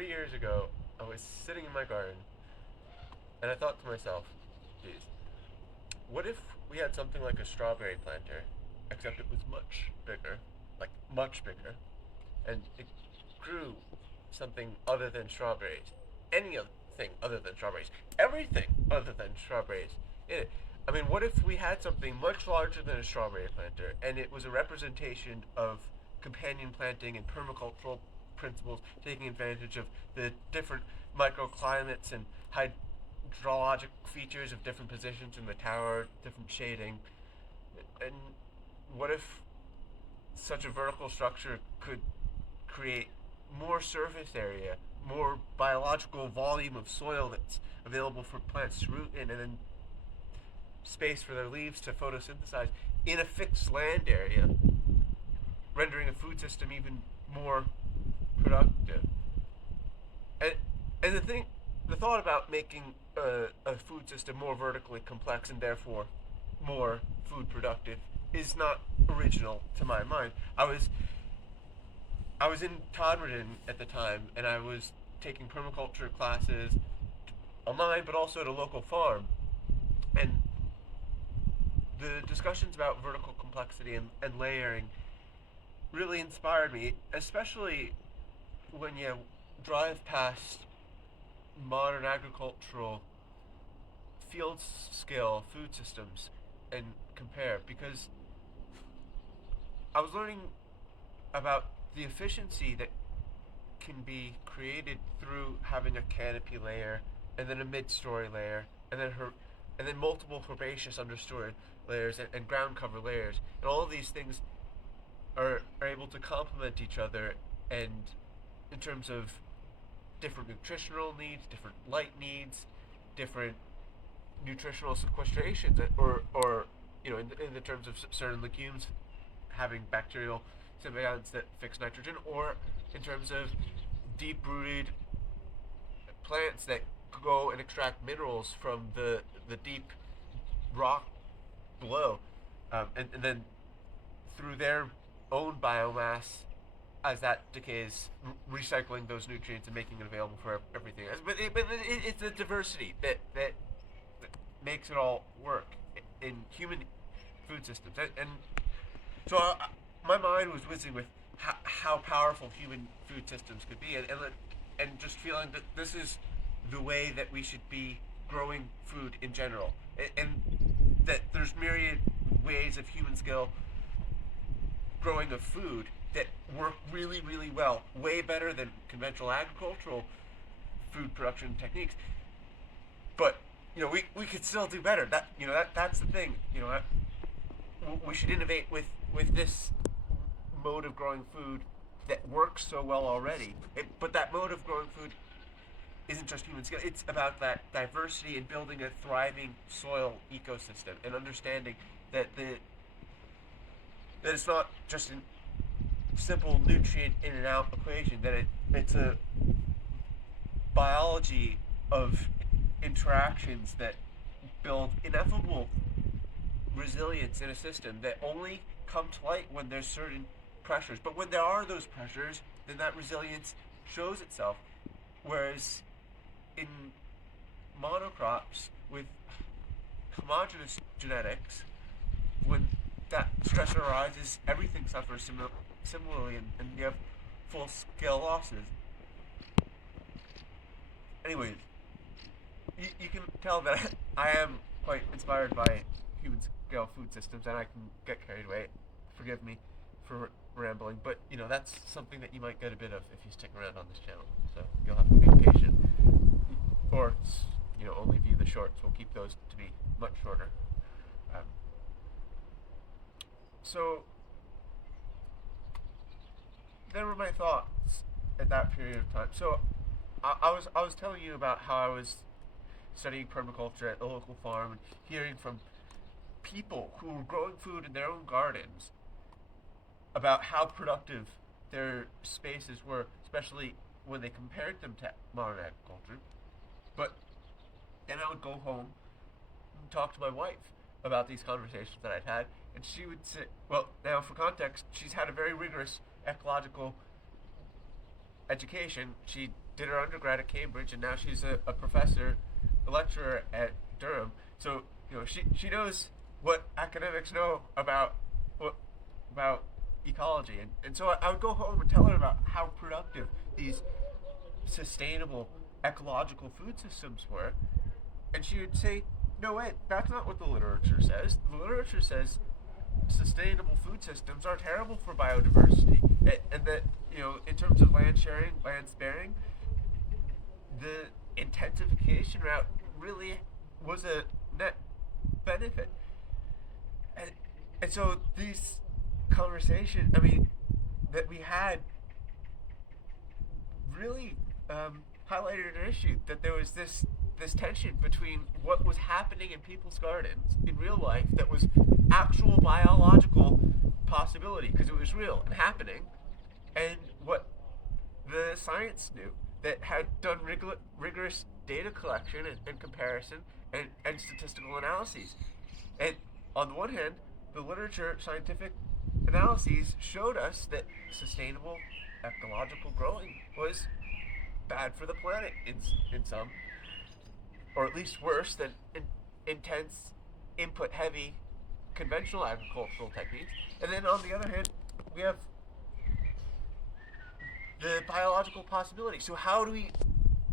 3 years ago, I was sitting in my garden, and I thought to myself, geez, what if we had something like a strawberry planter, except it was much bigger, like much bigger, and it grew something other than strawberries. Any other thing other than strawberries. Everything other than strawberries in it. I mean, what if we had something much larger than a strawberry planter, and it was a representation of companion planting and permacultural principles, taking advantage of the different microclimates and hydrologic features of different positions in the tower, different shading. And what if such a vertical structure could create more surface area, more biological volume of soil that's available for plants to root in, and then space for their leaves to photosynthesize in a fixed land area, rendering a food system even more productive. And and the thought about making a food system more vertically complex and therefore more food productive is not original to my mind. I was in Todmorden at the time, and I was taking permaculture classes online, but also at a local farm. And the discussions about vertical complexity and layering really inspired me, especially when you drive past modern agricultural field scale food systems and compare, because I was learning about the efficiency that can be created through having a canopy layer and then a mid-story layer and then multiple herbaceous understory layers and ground cover layers, and all of these things are able to complement each other, and in terms of different nutritional needs, different light needs, different nutritional sequestrations, or in the terms of certain legumes having bacterial symbionts that fix nitrogen, or in terms of deep-rooted plants that go and extract minerals from the deep rock below, and then through their own biomass, as that decays, recycling those nutrients and making it available for everything else. But it's the diversity that makes it all work in human food systems. And so my mind was whizzing with how powerful human food systems could be, and just feeling that this is the way that we should be growing food in general, and that there's myriad ways of human scale growing of food that work really, really well, way better than conventional agricultural food production techniques. But we could still do better. That's the thing. We should innovate with this mode of growing food that works so well already. But that mode of growing food isn't just human scale. It's about that diversity and building a thriving soil ecosystem, and understanding that it's not just a simple nutrient in and out equation. That it's a biology of interactions that build ineffable resilience in a system that only come to light when there's certain pressures. But when there are those pressures, then that resilience shows itself. Whereas in monocrops with homogeneous genetics, when that stressor arises, everything suffers similarly, and you have full-scale losses. Anyways, you can tell that I am quite inspired by human-scale food systems, and I can get carried away. Forgive me for rambling, but that's something that you might get a bit of if you stick around on this channel. So you'll have to be patient, or only view the shorts. We'll keep those to be much shorter. So there were my thoughts at that period of time. So I was telling you about how I was studying permaculture at the local farm and hearing from people who were growing food in their own gardens about how productive their spaces were, especially when they compared them to modern agriculture. But then I would go home and talk to my wife about these conversations that I'd had, and she would say, well, now for context, she's had a very rigorous ecological education. She did her undergrad at Cambridge, and now she's a professor, a lecturer at Durham. So she knows what academics know what about ecology, and so I would go home and tell her about how productive these sustainable ecological food systems were, and she would say, "No, wait, that's not what the literature says. The literature says sustainable food systems are terrible for biodiversity, and that in terms of land sharing, land sparing, the intensification route really was a net benefit." And so these conversations, I mean, that we had really highlighted an issue that there was this tension between what was happening in people's gardens in real life that was actual biological possibility because it was real and happening, and what the science knew that had done rigorous data collection and comparison and statistical analyses. And on the one hand, the literature scientific analyses showed us that sustainable ecological growing was bad for the planet in some, or at least worse than intense, input heavy conventional agricultural techniques. And then on the other hand, we have the biological possibility. So how do we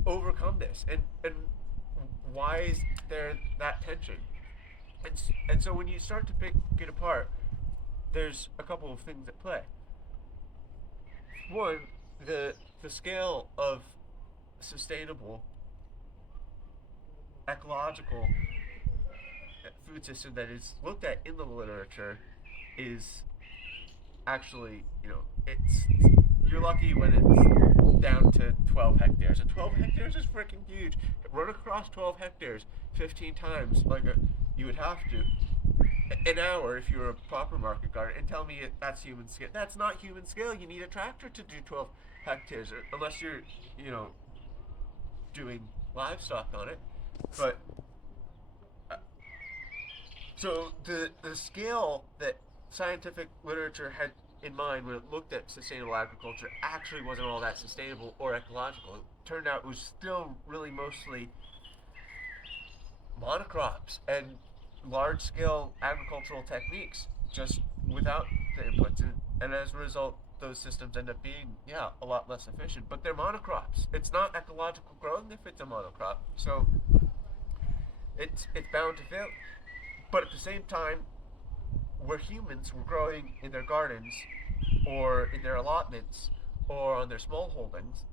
overcome this? And why is there that tension? And so when you start to pick it apart, there's a couple of things at play. One, the scale of sustainable ecological food system that is looked at in the literature is actually, it's you're lucky when it's down to 12 hectares. And 12 hectares is freaking huge. Run across 12 hectares 15 times you would have to an hour if you're a proper market garden, and tell me that's human scale. That's not human scale. You need a tractor to do 12 hectares, unless you're, doing livestock on it. But so the scale that scientific literature had in mind when it looked at sustainable agriculture actually wasn't all that sustainable or ecological. It turned out it was still really mostly monocrops and large-scale agricultural techniques, just without the inputs, and as a result, those systems end up being a lot less efficient. But they're monocrops. It's not ecological growing if it's a monocrop, so it's bound to fail. But at the same time, where humans were growing in their gardens, or in their allotments, or on their small holdings,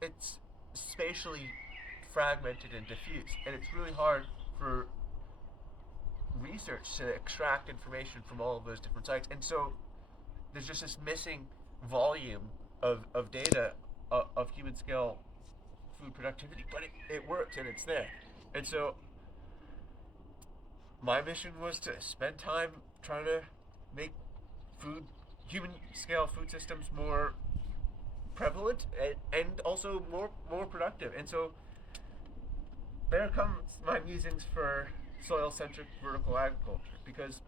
it's spatially fragmented and diffuse, and it's really hard for research to extract information from all of those different sites. And so there's just this missing volume of data of human scale food productivity, but it works and it's there. And so my mission was to spend time trying to make human scale food systems more prevalent and also more productive. And so there comes my musings for soil-centric vertical agriculture, because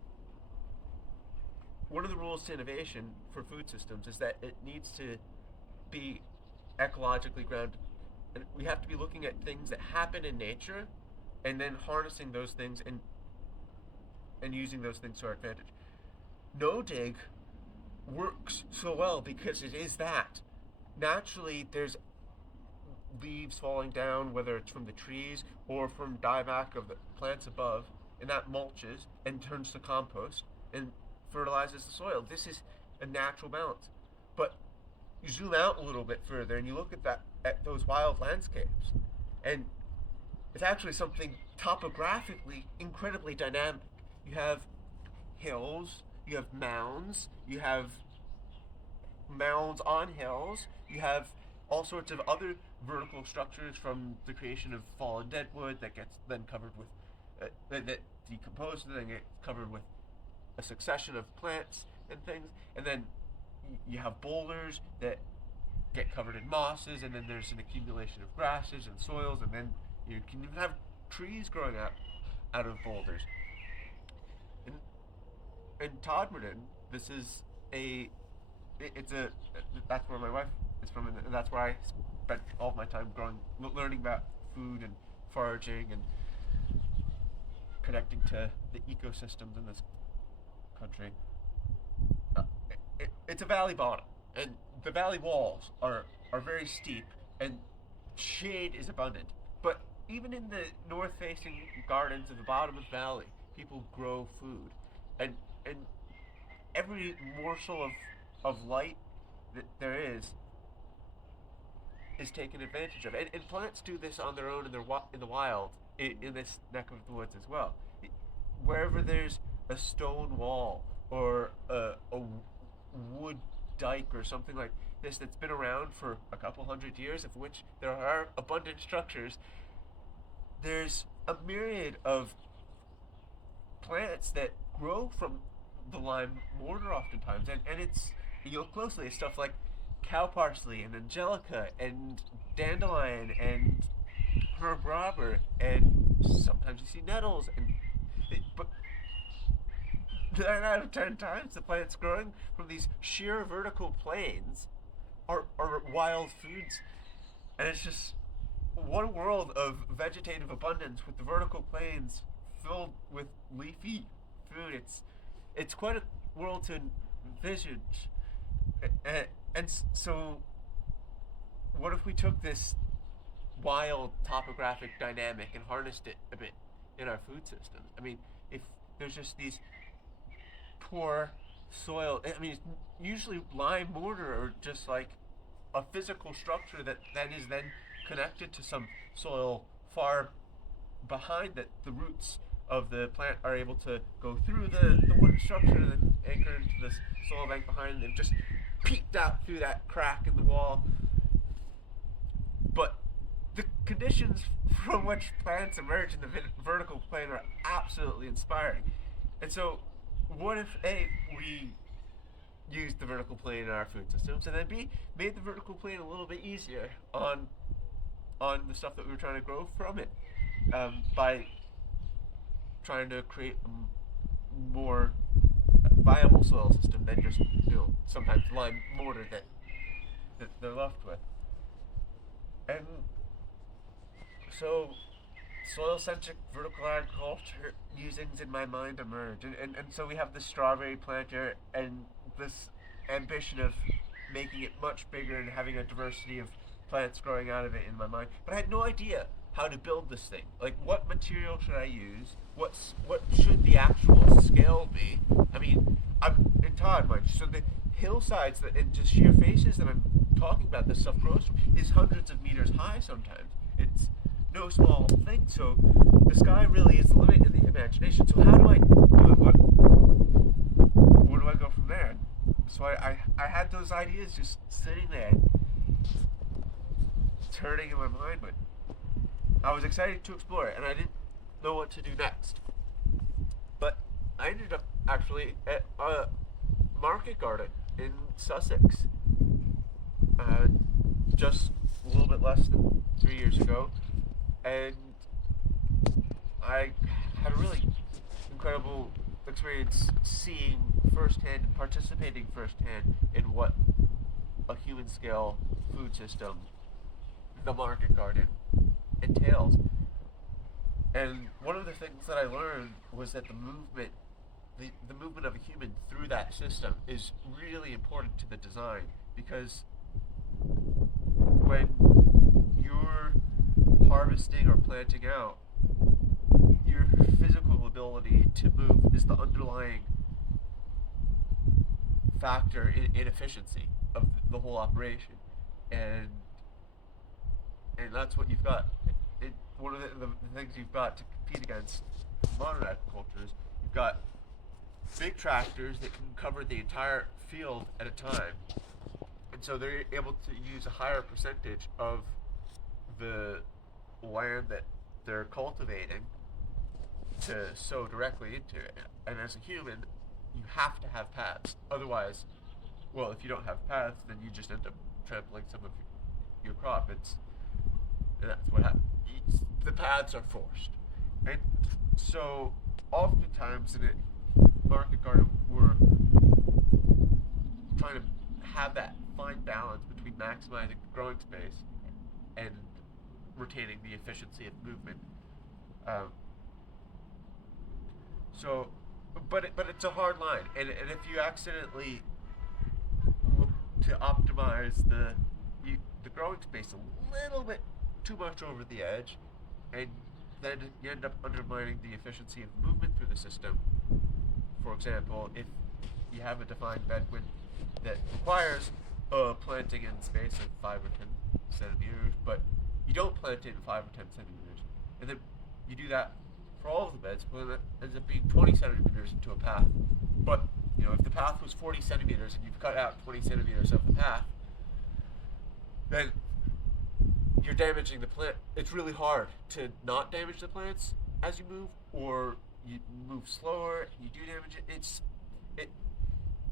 one of the rules to innovation for food systems is that it needs to be ecologically grounded. And we have to be looking at things that happen in nature and then harnessing those things and using those things to our advantage. No-dig works so well because it is that. Naturally, there's leaves falling down, whether it's from the trees or from dieback of the plants above, and that mulches and turns to compost and fertilizes the soil. This is a natural balance. But you zoom out a little bit further and you look at those wild landscapes, and it's actually something topographically incredibly dynamic. You have hills, you have mounds, you have mounds on hills, you have all sorts of other vertical structures, from the creation of fallen dead wood that gets then covered with that decomposes and then gets covered with a succession of plants and things, and then you have boulders that get covered in mosses, and then there's an accumulation of grasses and soils, and then you can even have trees growing out of boulders. In Todmorden, that's where my wife is from, and that's where I spent all of my time learning about food and foraging and connecting to the ecosystems in this country. Uh, it's a valley bottom, and the valley walls are very steep, and shade is abundant. But even in the north-facing gardens at the bottom of the valley, people grow food, and every morsel of light that there is taken advantage of. And plants do this on their own in the wild, in this neck of the woods as well. Wherever there's a stone wall or a wood dike or something like this that's been around for a couple hundred years, of which there are abundant structures, there's a myriad of plants that grow from the lime mortar oftentimes. And it's, you look closely, it's stuff like cow parsley and angelica and dandelion and herb robber, and sometimes you see nettles. But 9 out of 10 times the plants growing from these sheer vertical plains are wild foods. And it's just one world of vegetative abundance with the vertical plains filled with leafy food. It's quite a world to envisage. And so, what if we took this wild topographic dynamic and harnessed it a bit in our food systems? I mean, if there's just these poor soil, I mean, it's usually lime mortar or just like a physical structure that then is then connected to some soil far behind that the roots of the plant are able to go through the wooden structure and then anchor into this soil bank behind, and they've just peeked out through that crack in the wall. But the conditions from which plants emerge in the vertical plane are absolutely inspiring. And so, what if A, we used the vertical plane in our food systems, and then B, made the vertical plane a little bit easier on the stuff that we were trying to grow from it, by trying to create a more viable soil system than just, sometimes lime mortar that they're left with. And so soil-centric vertical agriculture musings in my mind emerge. And so we have this strawberry planter and this ambition of making it much bigger and having a diversity of plants growing out of it in my mind. But I had no idea how to build this thing. Like, what material should I use? What should the actual scale be? I mean, I'm in Todd, mind you. So the hillsides and just sheer faces that I'm talking about, this stuff grows from, is hundreds of meters high sometimes. It's no small thing. So the sky really is the limit in the imagination. So how do I do it? Where do I go from there? So I had those ideas just sitting there, turning in my mind, but I was excited to explore it, and I didn't know what to do next. But I ended up actually at a market garden in Sussex, just a little bit less than 3 years ago, and I had a really incredible experience seeing firsthand and participating firsthand in what a human scale food system, the market garden, entails. And one of the things that I learned was that the movement of a human through that system is really important to the design, because when you're harvesting or planting out, your physical ability to move is the underlying factor in efficiency of the whole operation, and that's what you've got. One of the things you've got to compete against modern agriculture is you've got big tractors that can cover the entire field at a time, and so they're able to use a higher percentage of the land that they're cultivating to sow directly into it. And as a human, you have to have paths. Otherwise, well, if you don't have paths, then you just end up trampling some of your crop. And that's what happens. The paths are forced. And so, oftentimes in a market garden, we're trying to have that fine balance between maximizing the growing space and retaining the efficiency of movement. Um, so, but it's a hard line, and if you accidentally look to optimize the growing space a little bit too much over the edge, and then you end up undermining the efficiency of movement through the system. For example, if you have a defined bed width that requires planting in space of 5 or 10 centimeters, but you don't plant it in 5 or 10 centimeters, and then you do that for all of the beds, well, that ends up being 20 centimeters into a path. But if the path was 40 centimeters and you've cut out 20 centimeters of the path, then you're damaging the plant. It's really hard to not damage the plants as you move, or you move slower, you do damage it.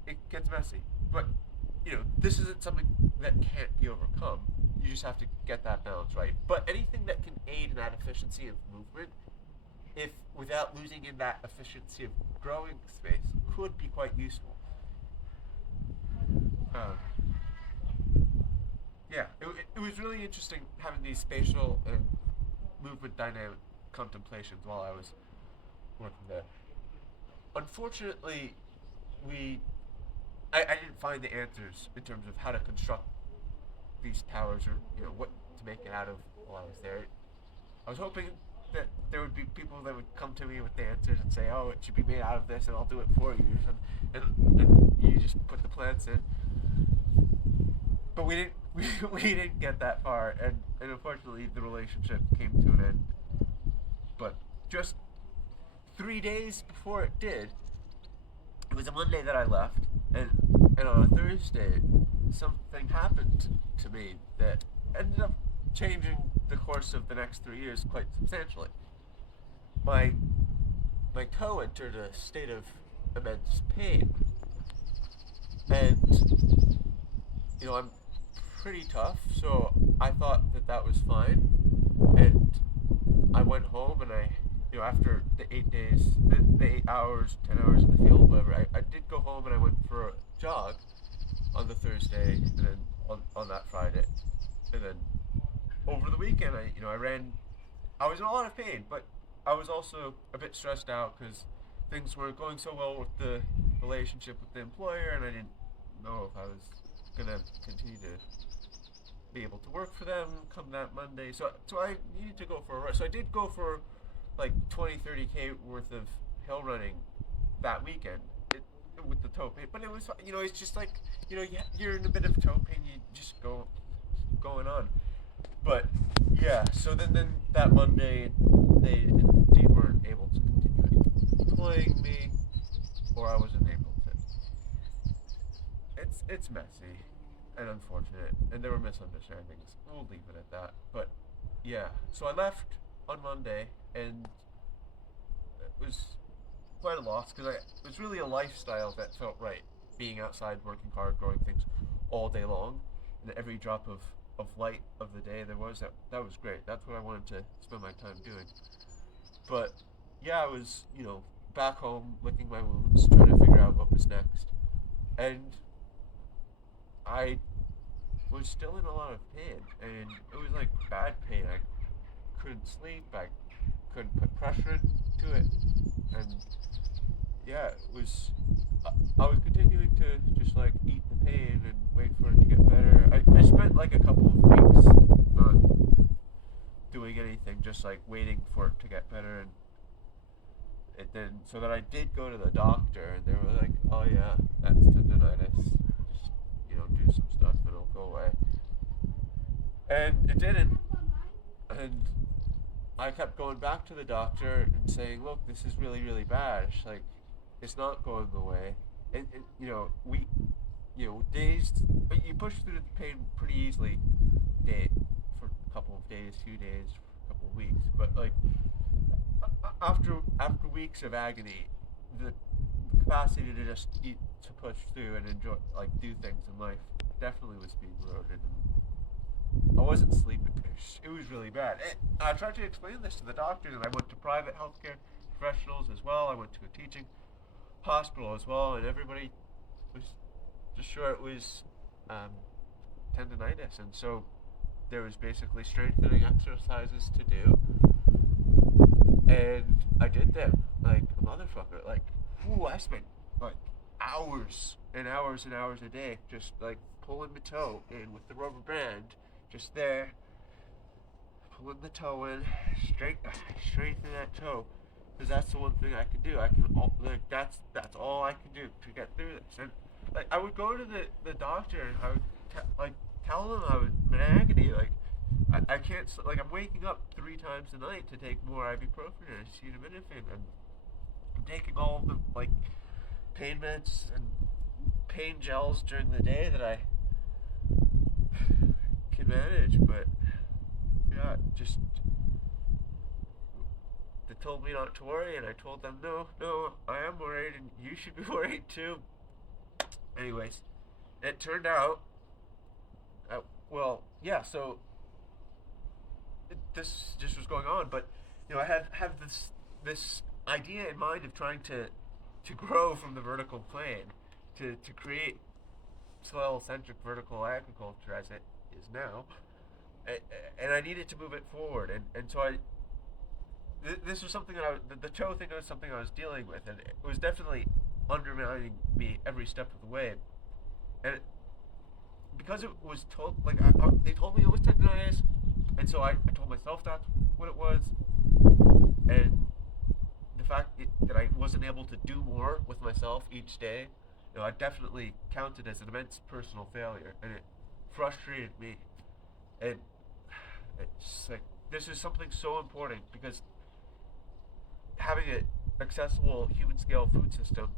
It gets messy. But this isn't something that can't be overcome. You just have to get that balance right. But anything that can aid in that efficiency of movement, if without losing in that efficiency of growing space, could be quite useful. It was really interesting having these spatial and movement dynamic contemplations while I was working there. Unfortunately, I didn't find the answers in terms of how to construct these towers, or what to make it out of while I was there. I was hoping that there would be people that would come to me with the answers and say, "Oh, it should be made out of this, and I'll do it for you," and you just put the plants in. But we didn't we didn't get that far, and unfortunately the relationship came to an end. But just 3 days before it did, it was a Monday that I left, and on a Thursday, something happened to me that ended up changing the course of the next 3 years quite substantially. My toe entered a state of immense pain, and I'm pretty tough, so I thought that was fine, and I went home, and after the 8 days, the 8 hours, 10 hours in the field, whatever, I did go home and I went for a jog on the Thursday, and then on that Friday, and then over the weekend, I ran. I was in a lot of pain, but I was also a bit stressed out because things weren't going so well with the relationship with the employer, and I didn't know if I was gonna continue to be able to work for them come that Monday. So I needed to go for a run. So I did go for like 20-30K worth of hill running that weekend with the toe pain. But it was, it's just like, you're in a bit of toe pain, you just going on. But yeah, so then that Monday, they indeed weren't able to continue employing me, or I wasn't able to. It's messy and unfortunate, and there were misunderstandings. We'll leave it at that. But yeah, so I left on Monday, and it was quite a loss because it was really a lifestyle that felt right. Being outside, working hard, growing things all day long, and every drop of light of the day there was, that was great. That's what I wanted to spend my time doing. But yeah, I was back home licking my wounds, trying to figure out what was next, and I was still in a lot of pain, and it was like bad pain. I couldn't sleep, I couldn't put pressure into it, and yeah, it was. I was continuing to just like eat the pain and wait for it to get better. I spent like a couple of weeks not doing anything, just like waiting for it to get better, and it didn't. So then I did go to the doctor, and they were like, "Oh yeah, that's tendonitis. Just do some stuff and it'll go away." And it didn't. And I kept going back to the doctor and saying, "Look, this is really, really bad. It's not going away." And days, but you push through the pain pretty easily, for a couple of days, few days, a couple of weeks. But like after weeks of agony, the capacity to just eat, to push through and enjoy, like do things in life, definitely was being eroded. And I wasn't sleeping. It was really bad. I tried to explain this to the doctors, and I went to private healthcare professionals as well. I went to a teaching hospital as well, and everybody was just sure it was tendonitis, and so there was basically strengthening exercises to do, and I did them like a motherfucker. Like, I spent like hours and hours and hours a day just like pulling the toe in with the rubber band, just there, pulling the toe in, straighten that toe, because that's the one thing I can do. That's all I can do to get through this. And like I would go to the doctor and I would tell them I was in agony. Like I can't, like, I'm waking up 3 times a night to take more ibuprofen and acetaminophen, and I'm taking all of the like pain meds and pain gels during the day that I can manage. But yeah, just they told me not to worry, and I told them no, I am worried, and you should be worried too. Anyways, it turned out, well, yeah. So this just was going on, but I have this idea in mind of trying to grow from the vertical plane to create soil-centric vertical agriculture as it is now, and I needed to move it forward, and so this was something that the toe thing was something I was dealing with, and it was definitely undermining me every step of the way, and because it was told, like they told me it was tendonitis, and so I told myself that's what it was, and the fact that I wasn't able to do more with myself each day, I definitely counted as an immense personal failure, and it frustrated me, and it's like this is something so important because having an accessible human scale food system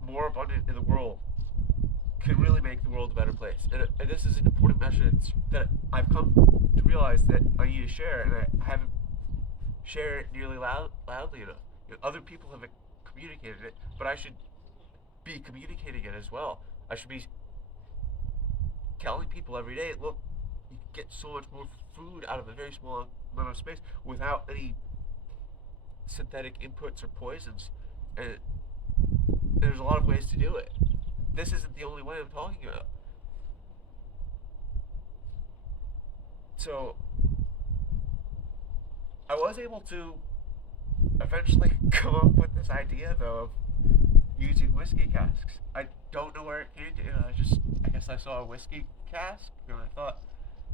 more abundant in the world can really make the world a better place. And this is an important message that I've come to realize that I need to share, and I haven't shared it nearly loudly enough. Other people have communicated it, but I should be communicating it as well. I should be telling people every day, look, you can get so much more food out of a very small amount of space without any synthetic inputs or poisons. And there's a lot of ways to do it. This isn't the only way I'm talking about. So I was able to eventually come up with this idea, though, of using whiskey casks. I don't know where it came to. I guess I saw a whiskey cask, and I thought,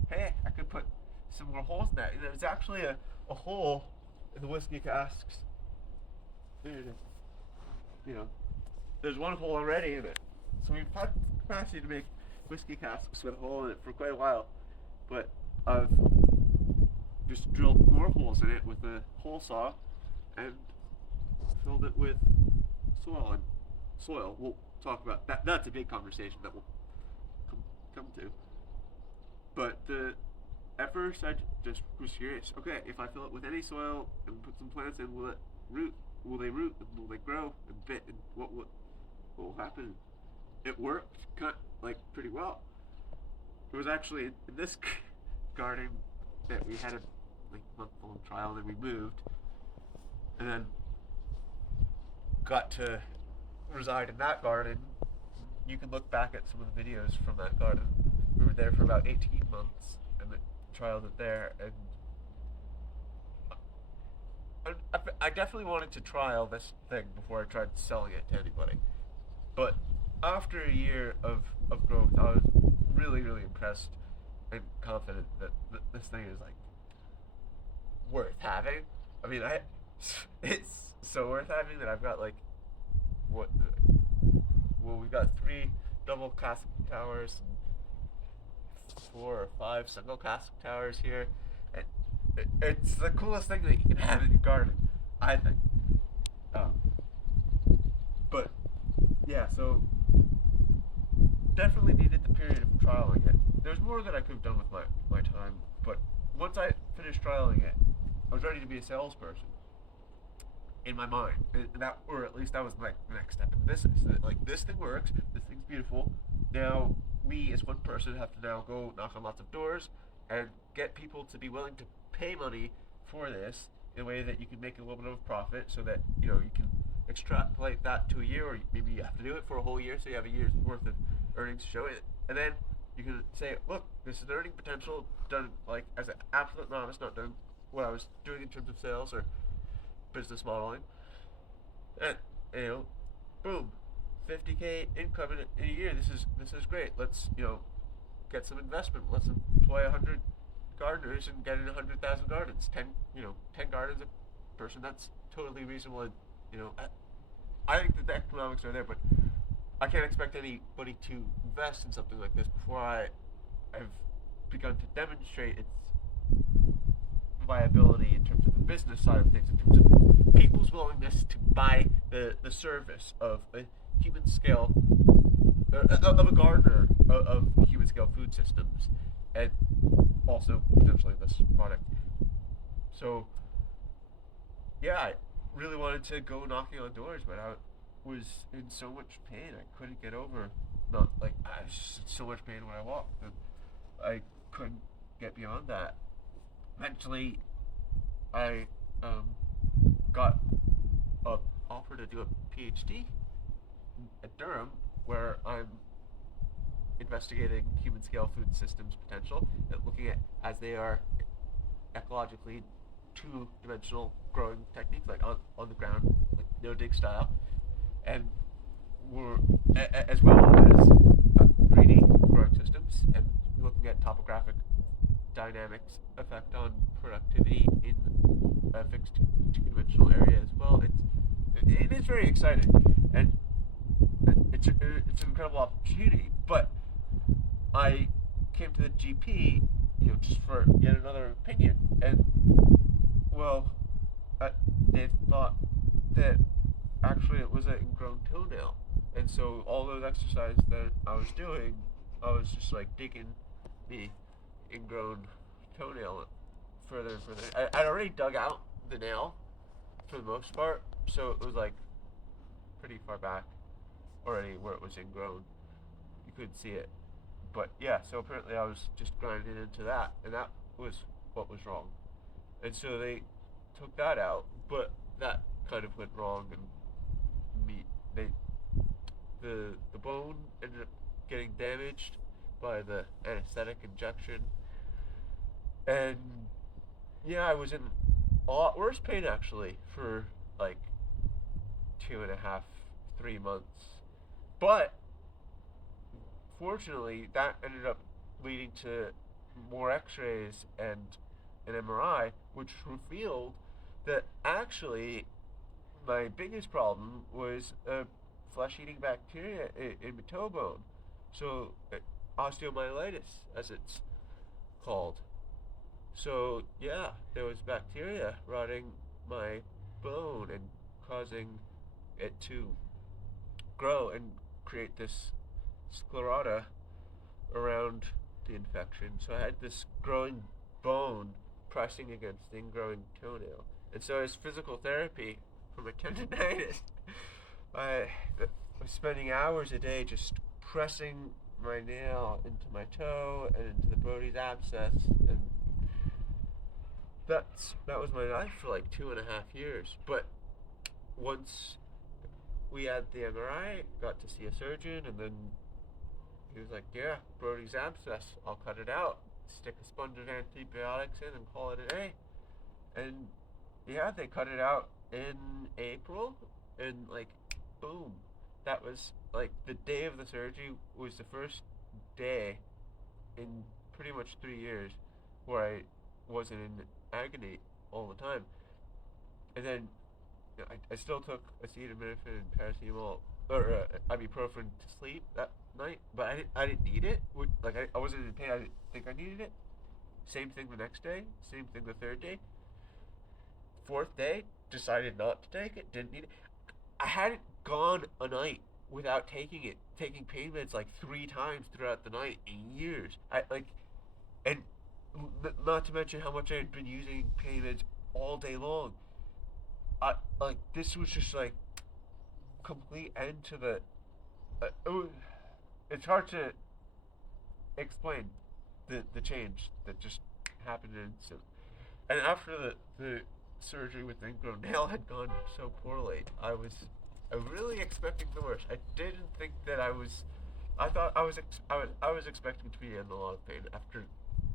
hey, I could put some more holes in that. And there's actually a hole in the whiskey casks. There it is. There's one hole already in it. So we've had capacity to make whiskey casks with a hole in it for quite a while, but I've just drilled more holes in it with a hole saw and filled it with soil. We'll talk about that. That's a big conversation that we'll come to. But at first I just was curious. Okay, if I fill it with any soil and put some plants in, will it root? Will they root? And will they grow and bit? And what will happen? It worked pretty well. It was actually in this garden that we had a month-long trial, and then we moved, and then got to reside in that garden. You can look back at some of the videos from that garden. We were there for about 18 months, and then trialed it there, and I definitely wanted to trial this thing before I tried selling it to anybody. But after a year of growth, I was really, really impressed and confident that this thing is worth having. I mean, it's so worth having that I've got we've got 3 double cask towers and 4 or 5 single cask towers here. And it's the coolest thing that you can have in your garden, I think. But yeah, so definitely needed the period of trialing it. There's more that I could have done with my time, but once I finished trialing it, I was ready to be a salesperson in my mind, or at least that was my next step in business. This thing works, this thing's beautiful. Now we, as one person, have to now go knock on lots of doors and get people to be willing to pay money for this in a way that you can make a little bit of profit, so that you can extrapolate that to a year, or maybe you have to do it for a whole year, so you have a year's worth of earnings to show it, and then You can say, look, this is earning potential done like as an absolute novice, not doing what I was doing in terms of sales or business modeling. And you know, boom, 50K income in a year. This is great. Let's get some investment. Let's employ 100 gardeners and get in 100,000 gardens. 10 gardens a person. That's totally reasonable. And, I think that the economics are there, but I can't expect anybody to invest in something like this before I've begun to demonstrate its viability in terms of the business side of things, in terms of people's willingness to buy the service of a human scale, of a gardener of human scale food systems, and also potentially this product. So, yeah, I really wanted to go knocking on doors, but I was in so much pain I couldn't get over. Not like I was just in so much pain when I walked, and I couldn't get beyond that. Eventually, I got a offer to do a PhD at Durham, where I'm investigating human scale food systems potential, and looking at as they are ecologically two-dimensional growing techniques, like on the ground, like no dig style, and we're as well as 3D growing systems, and looking at topographic dynamics effect on productivity in a fixed two-dimensional area as well. It is very exciting, and it's an incredible opportunity. But I came to the GP, just for yet another opinion, and well, they thought that actually it was an ingrown toenail, and so all those exercises that I was doing, I was just like digging the ingrown toenail further and further. I'd already dug out the nail for the most part, so it was like pretty far back already where it was ingrown. You couldn't see it. But yeah, so apparently I was just grinding into that, and that was what was wrong. And so they took that out, but that kind of went wrong, and me they the bone ended up getting damaged by the anesthetic injection, and yeah, I was in a lot worse pain actually for like 2.5, 3 months. But fortunately, that ended up leading to more X-rays and an MRI, which revealed that actually my biggest problem was a flesh-eating bacteria in my toe bone. So osteomyelitis, as it's called. So yeah, there was bacteria rotting my bone and causing it to grow and create this sclerota around the infection. So I had this growing bone pressing against the ingrowing toenail. And so as physical therapy for my tendonitis, I was spending hours a day just pressing my nail into my toe and into the Brody's abscess, and that was my life for like 2.5 years. But once we had the MRI, got to see a surgeon, and then he was like, "Yeah, Brody's abscess. I'll cut it out, stick a sponge of antibiotics in, and call it a day." And yeah, they cut it out in April, and like, boom, that was like the day of the surgery was the first day in pretty much 3 years where I wasn't in agony all the time. And then I still took acetaminophen and paracetamol or ibuprofen to sleep that night, but I didn't need it. Like I wasn't in pain. I didn't think I needed it. Same thing the next day. Same thing the third day. Fourth day, decided not to take it. Didn't need it. I hadn't gone a night without taking it. Taking pain meds like 3 times throughout the night in years. And not to mention how much I had been using pain meds all day long. This was just like complete end to the. It's hard to explain the change that just happened in an instant. And after the surgery with the ingrown nail had gone so poorly, I was really expecting the worst. I didn't think that I was I thought I was expecting to be in a lot of pain after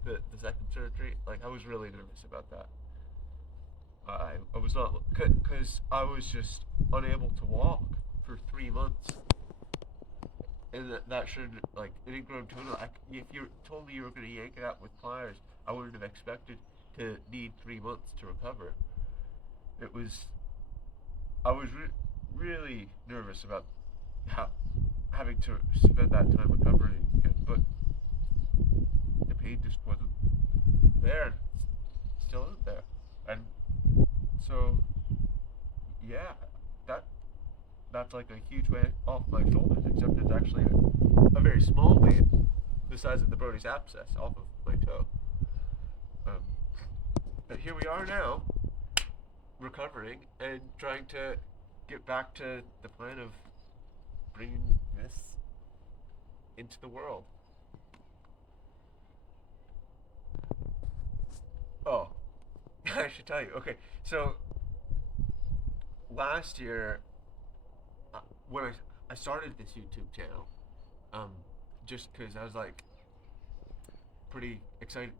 the second surgery. Like I was really nervous about that. I was not because I was just unable to walk for 3 months, and that should like an ingrown toenail. If you told me you were going to yank it out with pliers, I wouldn't have expected to need 3 months to recover. It was I was really nervous about how having to spend that time recovering again, but the pain just wasn't there. Still isn't there, and so yeah, that that's like a huge weight off my shoulders. Except it's actually a very small weight, the size of the Brody's abscess off of my toe. Um, but here we are now, recovering and trying to get back to the plan of bringing this into the world. Oh, I should tell you. Okay, so last year, when I started this YouTube channel, um, just because I was like pretty excited.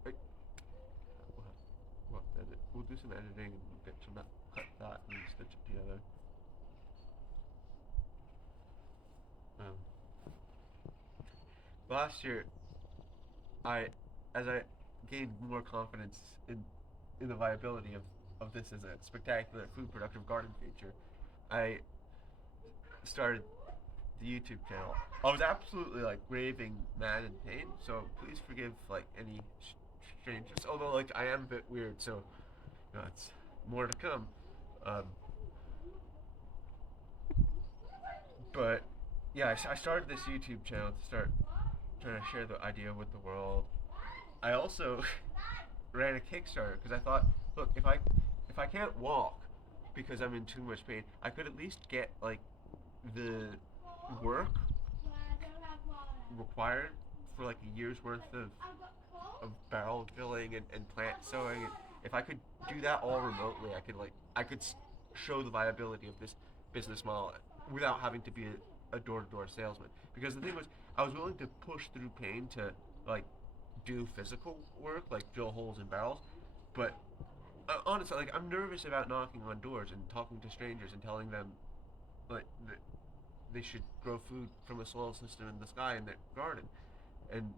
We'll do some editing and we'll get some cut that and stitch it together. Um, Last year, I as I gained more confidence in the viability of this as a spectacular food productive garden feature, I started the YouTube channel. I was absolutely like raving mad in pain, so please forgive like any strangeness. Although like I am a bit weird, so it's more to come. Um, but yeah, I started this YouTube channel to start trying to share the idea with the world. I also ran a Kickstarter because I thought, look, if I can't walk because I'm in too much pain, I could at least get like the work required for like a year's worth of barrel filling and plant sowing. And if I could do that all remotely, I could show the viability of this business model without having to be a door-to-door salesman. Because the thing was, I was willing to push through pain to like do physical work, like drill holes in barrels, but honestly, like I'm nervous about knocking on doors and talking to strangers and telling them like they should grow food from a soil system in the sky in their garden. And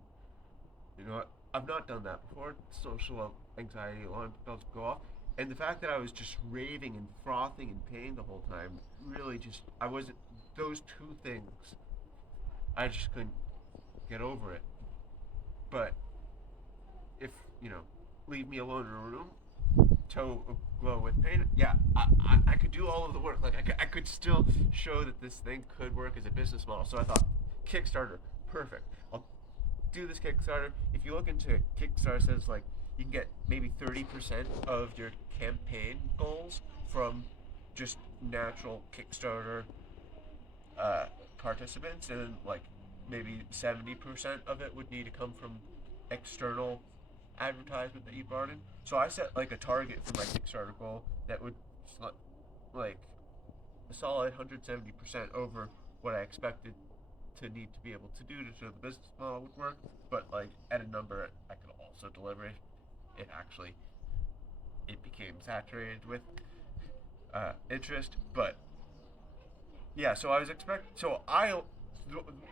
you know, I've not done that before. Social anxiety alarm bells go off, and the fact that I was just raving and frothing in pain the whole time really just I wasn't those two things. I just couldn't get over it. But if you know, leave me alone in a room, toe aglow with pain. Yeah, I could do all of the work. Like I could still show that this thing could work as a business model. So I thought Kickstarter, perfect. I'll do this Kickstarter. If you look into it, Kickstarter, says like you can get maybe 30% of your campaign goals from just natural Kickstarter participants, and like maybe 70% of it would need to come from external advertisement that you brought in. So I set like a target for my Kickstarter goal that would like a solid 170% over what I expected to need to be able to do to show the business model would work, but like at a number I could also deliver if actually it became saturated with interest. But yeah, so I was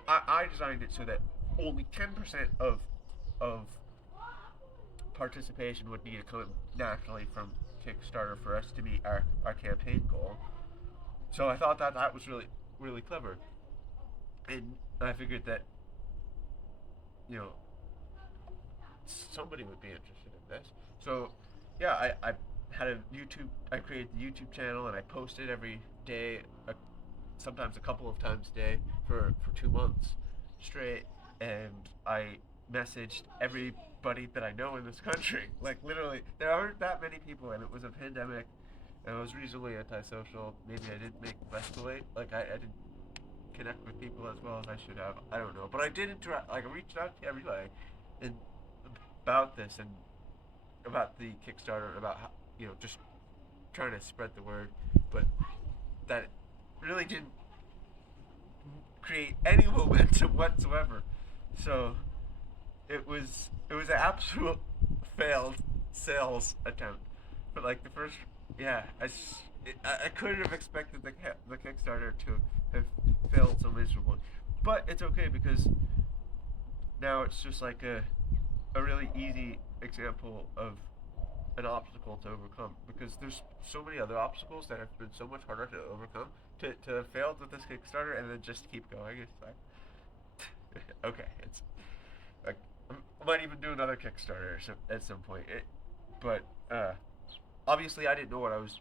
I designed it so that only 10% of participation would need to come naturally from Kickstarter for us to meet our campaign goal. So I thought that was really clever, and I figured that you know somebody would be interested in this. So yeah, I had a YouTube. I created the YouTube channel and I posted every day, sometimes a couple of times a day for 2 months straight, and I messaged everybody that I know in this country. Like literally, there aren't that many people, and it was a pandemic, and I was reasonably antisocial. Maybe I didn't make the best weight. Like I didn't connect with people as well as I should have. I don't know, but I did interact. Like I reached out to everybody, and about this and about the Kickstarter, and about how just trying to spread the word, but that really didn't create any momentum whatsoever. So it was an absolute failed sales attempt. But like the first, yeah, I couldn't have expected the Kickstarter to have failed so miserably. But it's okay because now it's just like a really easy example of an obstacle to overcome, because there's so many other obstacles that have been so much harder to overcome. To have failed with this Kickstarter and then just keep going, it's like okay, it's like I might even do another Kickstarter at some point. But obviously I didn't know what I was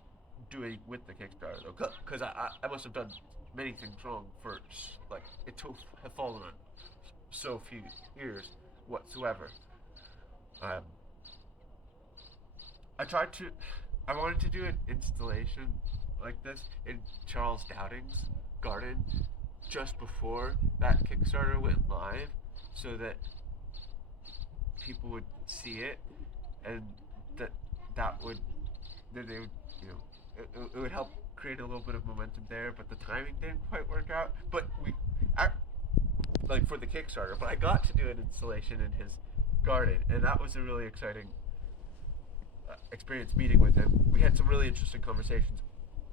doing with the Kickstarter though, because I must have done many things wrong for like it to have fallen on so few ears whatsoever. Um, I tried to, I wanted to do an installation like this in Charles Dowding's garden just before that Kickstarter went live, so that people would see it, and that that would that they would, you know, it would help create a little bit of momentum there. But the timing didn't quite work out. But I, like for the Kickstarter, but I got to do an installation in his garden, and that was a really exciting experience meeting with him. We had some really interesting conversations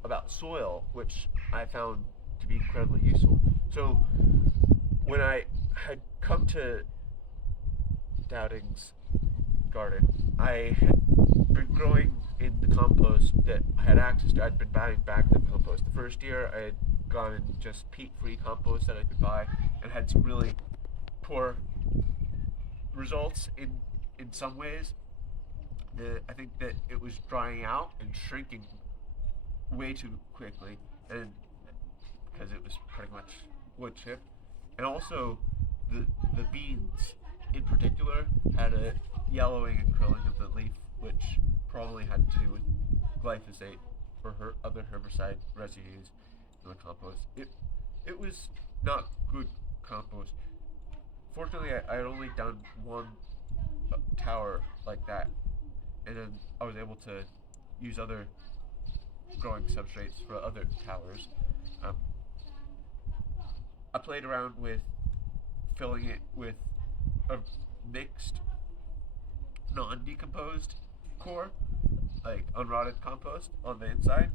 about soil, which I found to be incredibly useful. So when I had come to Dowding's garden, I had been growing in the compost that I had access to. I'd been buying back the compost. The first year I had gone in just peat-free compost that I could buy, and had some really poor results in some ways. I think that it was drying out and shrinking way too quickly, and because it was pretty much wood chip, and also the beans in particular had a yellowing and curling of the leaf, which probably had to do with glyphosate or other herbicide residues in the compost. It was not good compost. Fortunately, I had only done one tower like that, and then I was able to use other growing substrates for other towers. Um, I played around with filling it with a mixed, non-decomposed core, like unrotted compost on the inside,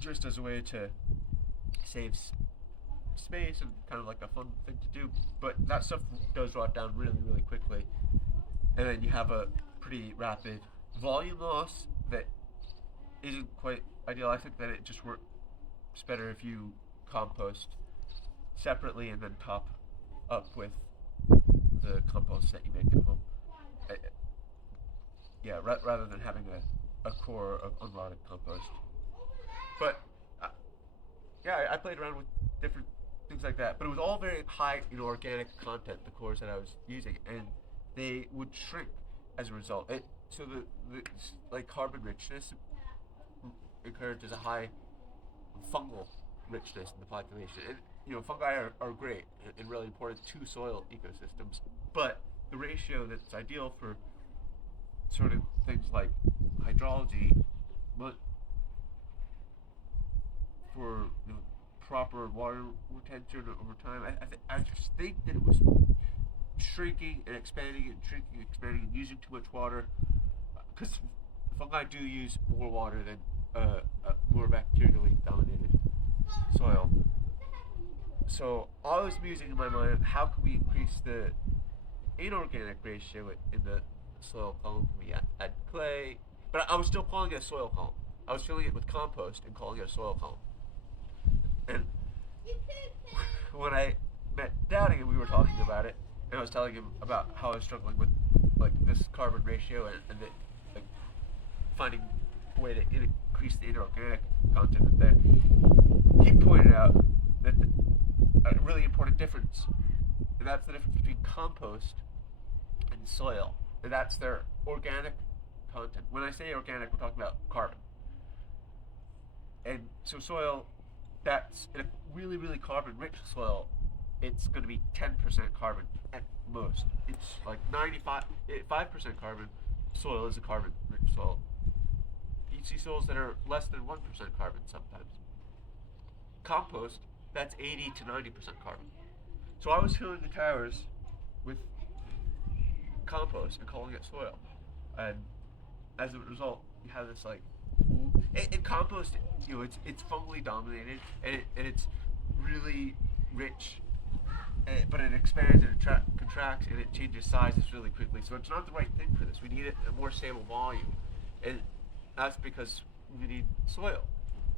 just as a way to save space and kind of like a fun thing to do. But that stuff does rot down really, really quickly, and then you have a pretty rapid volume loss that isn't quite ideal. I think that it just works better if you compost separately and then top up with the compost that you make at home. Uh, yeah, rather than having a core of unrotted compost. But yeah, I played around with different things like that, but it was all very high in organic content, the cores that I was using, and they would shrink as a result. So the like carbon richness encourages a high fungal richness in the population. And fungi are great and really important to soil ecosystems, but the ratio that's ideal for sort of things like hydrology, but for proper water retention over time, I just think that it was shrinking and expanding and using too much water, because fungi do use more water than more bacterially dominated soil. So I was musing in my mind, how can we increase the inorganic ratio in the soil column? Can we add clay? But I was still calling it a soil column. I was filling it with compost and calling it a soil column. And when I met Dowding and we were talking about it, and I was telling him about how I was struggling with like this carbon ratio and like finding a way to increase the inorganic content there, he pointed out that a really important difference, and that's the difference between compost and soil, and that's their organic content. When I say organic, we're talking about carbon. And so soil, that's in a really, really carbon-rich soil, it's going to be 10% carbon at most. It's like 5% carbon soil is a carbon-rich soil. You see soils that are less than 1% carbon sometimes. Compost, that's 80 to 90% carbon. So I was filling the towers with compost and calling it soil, and as a result, you have this like, and compost, it's fungally dominated, and it's really rich, but it expands and it contracts and it changes sizes really quickly. So it's not the right thing for this. We need a more stable volume, and that's because we need soil,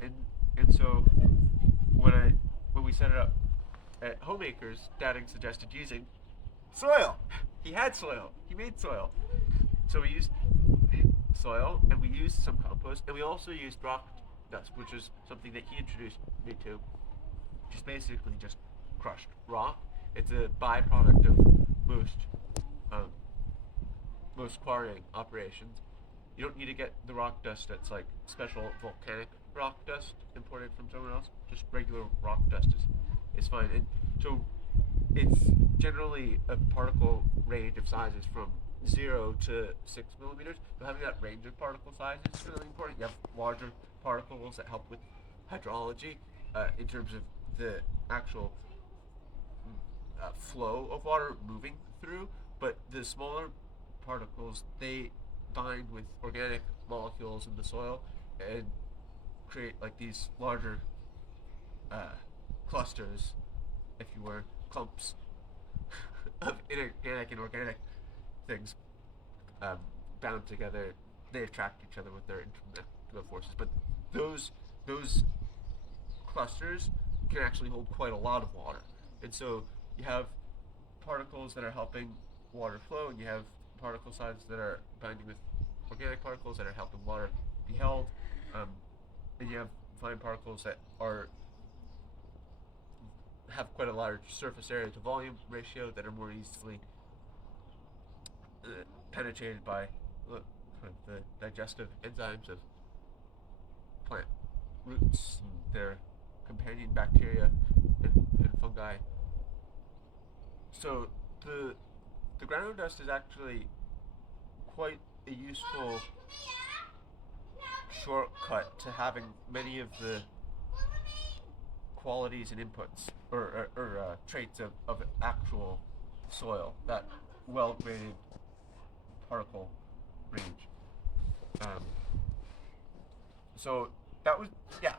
and so when we set it up at Homemakers, Dadding suggested using soil. He had soil. He made soil. So we used soil, and we used some compost, and we also used rock dust, which is something that he introduced me to, which is basically just crushed rock. It's a byproduct of um, most quarrying operations. You don't need to get the rock dust that's like special volcanic rock dust imported from somewhere else. Just regular rock dust is fine. And so it's generally a particle range of sizes from 0 to 6 millimeters. So having that range of particle size is really important. You have larger particles that help with hydrology in terms of the actual flow of water moving through, but the smaller particles, they bind with organic molecules in the soil and create like these larger clusters, if you were, clumps of inorganic and organic things bound together. They attract each other with their intermolecular forces, but those clusters can actually hold quite a lot of water, and so you have particles that are helping water flow, and you have particle sizes that are binding with organic particles that are helping water be held, and you have fine particles that have quite a large surface area to volume ratio that are more easily penetrated by the digestive enzymes of plant roots and their companion bacteria and fungi. So the grano dust is actually quite a useful shortcut to having many of the qualities and inputs or traits of actual soil, that well-graded particle range. So that was, yeah.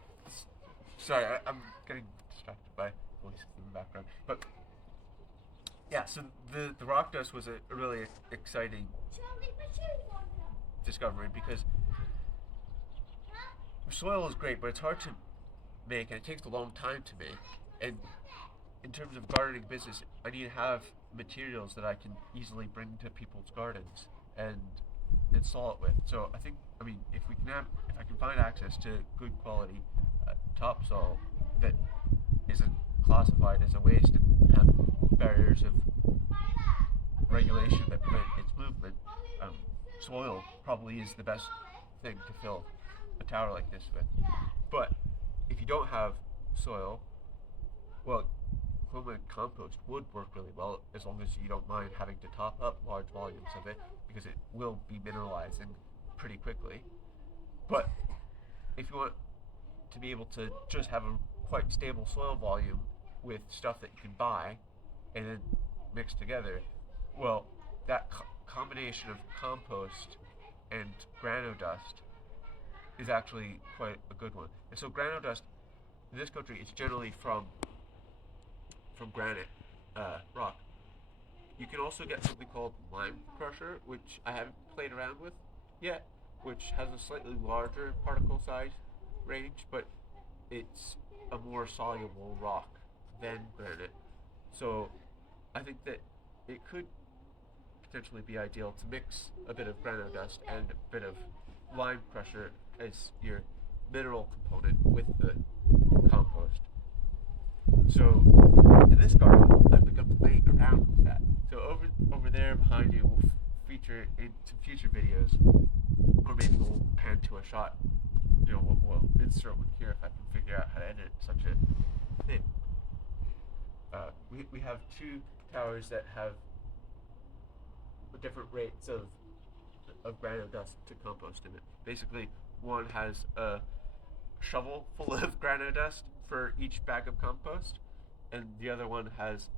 Sorry, I'm getting distracted by voices in the background. But yeah, so the rock dust was a really exciting discovery, because soil is great, but it's hard to make, and it takes a long time to make. And in terms of gardening business, I need to have materials that I can easily bring to people's gardens and install it with. So I mean, if I can find access to good quality topsoil that isn't classified as a waste and have barriers of regulation that prevent its movement, soil probably is the best thing to fill a tower like this with. But if you don't have soil, well, homemade compost would work really well, as long as you don't mind having to top up large volumes of it, because it will be mineralizing pretty quickly. But if you want to be able to just have a quite stable soil volume with stuff that you can buy and then mix together, well, that combination of compost and grano dust is actually quite a good one. And so grano dust in this country is generally from granite rock. You can also get something called lime crusher, which I haven't played around with yet, which has a slightly larger particle size range, but it's a more soluble rock than granite. So I think that it could potentially be ideal to mix a bit of grano dust and a bit of lime crusher as your mineral component with the compost. So in this garden, I've begun playing around with that. So over there behind you, we'll feature in some future videos, or maybe we'll pan to a shot. We'll insert one here if I can figure out how to edit such a thing. We have two towers that have different rates of grano dust to compost in it. Basically, one has a shovel full of granite dust for each bag of compost, and the other one has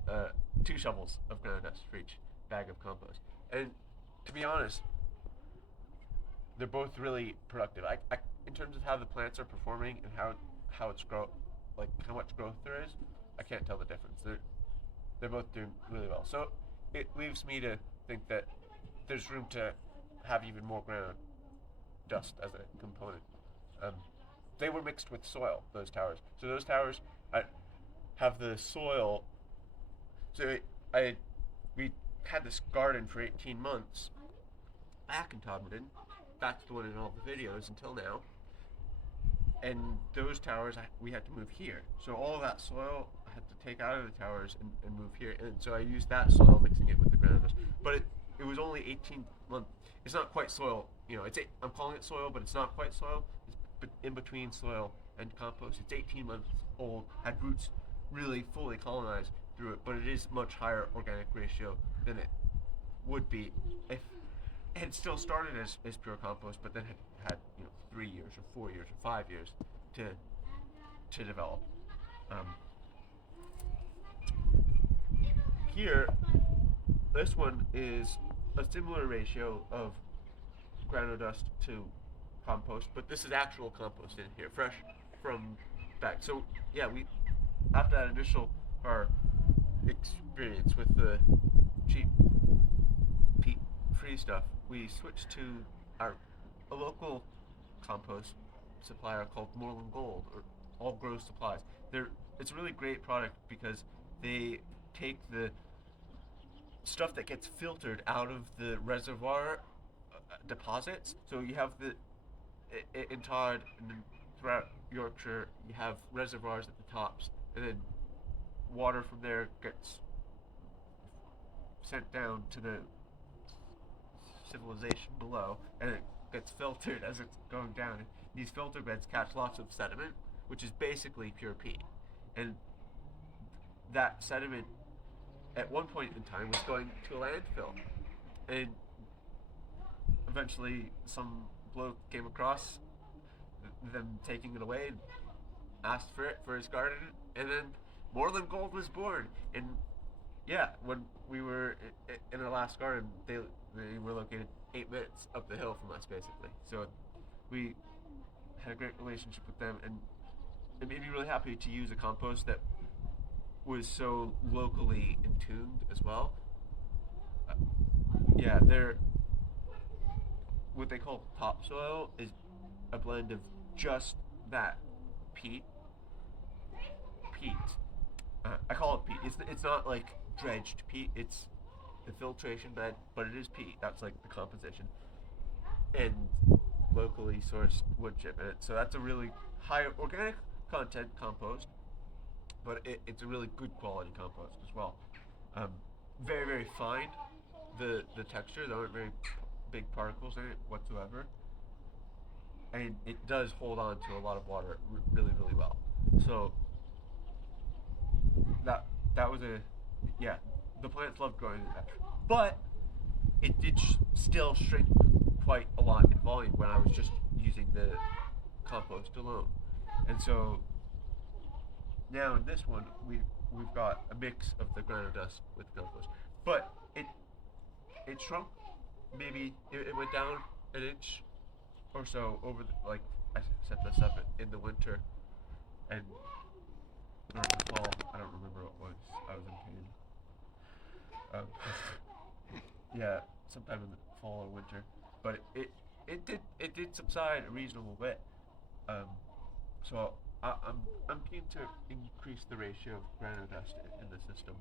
2 shovels of granite dust for each bag of compost. And to be honest, they're both really productive. In terms of how the plants are performing and how it's like how much growth there is, I can't tell the difference. They're both doing really well. So it leaves me to think that there's room to have even more granite dust as a component. Um, they were mixed with soil, those towers. So those towers have the soil. So we had this garden for 18 months back in Todmorden. That's the one in all the videos until now. And those towers, we had to move here. So all of that soil I had to take out of the towers and move here. And so I used that soil, mixing it with the granite dust. But it was only 18 months. It's not quite soil. I'm calling it soil, but it's not quite soil. It's in between soil and compost. It's 18 months old, had roots really fully colonized through it, but it is much higher organic ratio than it would be if it had still started as pure compost, but then had 3 years or 4 years or 5 years to develop. Here, this one is a similar ratio of granite dust to compost, but this is actual compost in here, fresh from back. So yeah, we after that initial our experience with the cheap peat-free stuff, we switched to a local compost supplier called Moreland Gold, or All Grows Supplies. It's a really great product because they take the stuff that gets filtered out of the reservoir deposits. So you have in Todd and throughout Yorkshire, you have reservoirs at the tops, and then water from there gets sent down to the civilization below, and it gets filtered as it's going down. And these filter beds catch lots of sediment, which is basically pure peat. And that sediment, at one point in time, was going to a landfill. And eventually, some bloke came across them taking it away and asked for it for his garden, and then Moreland Gold was born. And yeah, when we were in our last garden, they were located 8 minutes up the hill from us, basically. So we had a great relationship with them, and it made me really happy to use a compost that was so locally intuned as well. Yeah, they're what they call topsoil is a blend of just that peat. I call it peat. It's not like dredged peat. It's the filtration bed, but it is peat. That's like the composition, and locally sourced wood chip in it. So that's a really high organic content compost, but it's a really good quality compost as well. Very, very fine. The texture, there aren't very big particles in it whatsoever, and it does hold on to a lot of water really, really well. So that was the plants loved growing in that, but it did still shrink quite a lot in volume when I was just using the compost alone. And so now in this one we've got a mix of the granite dust with compost, but it shrunk. Maybe it went down an inch or so over I set this up in the winter and or in the fall. I don't remember what it was. I was in pain. Yeah, sometime in the fall or winter, but it did subside a reasonable bit. So I'm keen to increase the ratio of granite dust in the system.